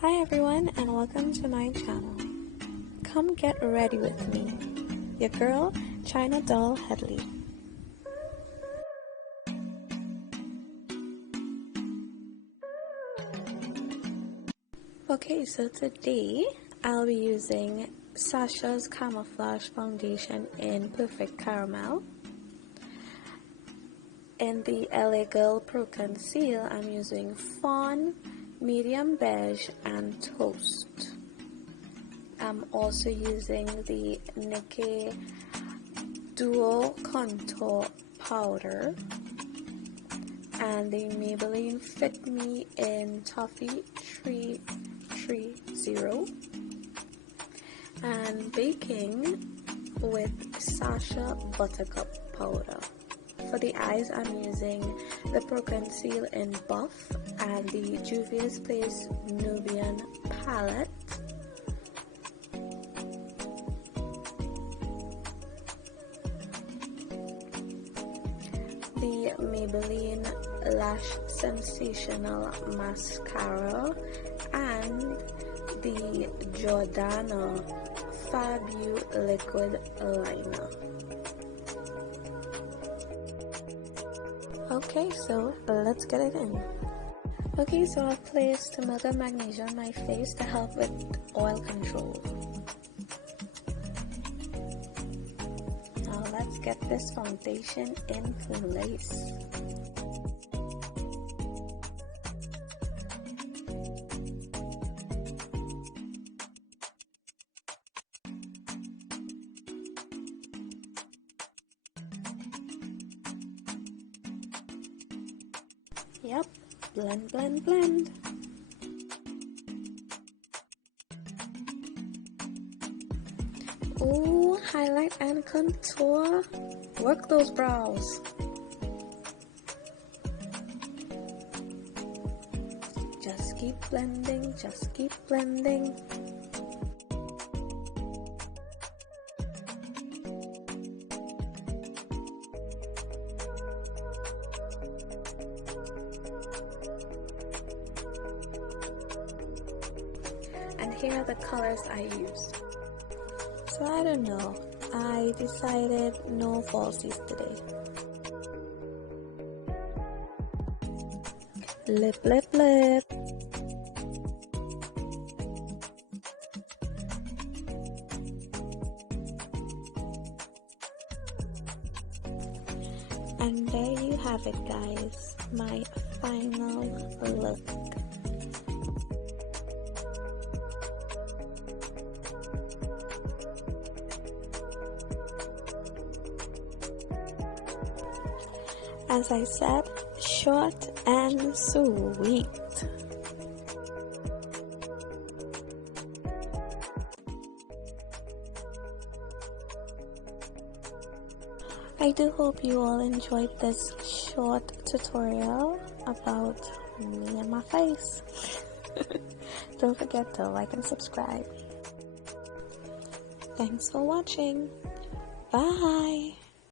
Hi everyone and welcome to my channel. Come get ready with me, your girl China Doll Headley. Okay, so today I'll be using Sasha's Camouflage Foundation in Perfect Caramel. In the LA Girl Pro Conceal, I'm using Fawn, Medium Beige, and Toast. I'm also using the Nikki Duo Contour Powder and the Maybelline Fit Me in Toffee 330 and baking with Sasha Buttercup Powder. For the eyes, I'm using the Pro Conceal in Buff and the Juvia's Place Nubian palette. The Maybelline Lash Sensational Mascara and the Jordana Fabu Liquid Liner. Okay, so let's get it in. Okay, so I've placed melted magnesia on my face to help with oil control. Now let's get this foundation in place. Yep, blend, blend, blend. Ooh, highlight and contour. Work those brows. Just keep blending, just keep blending. And here are the colors I used. So I don't know, I decided no falsies today. Lip, lip, lip. And there you have it, guys, my final look. As I said, short and sweet. I do hope you all enjoyed this short tutorial about me and my face. Don't forget to like and subscribe. Thanks for watching. Bye.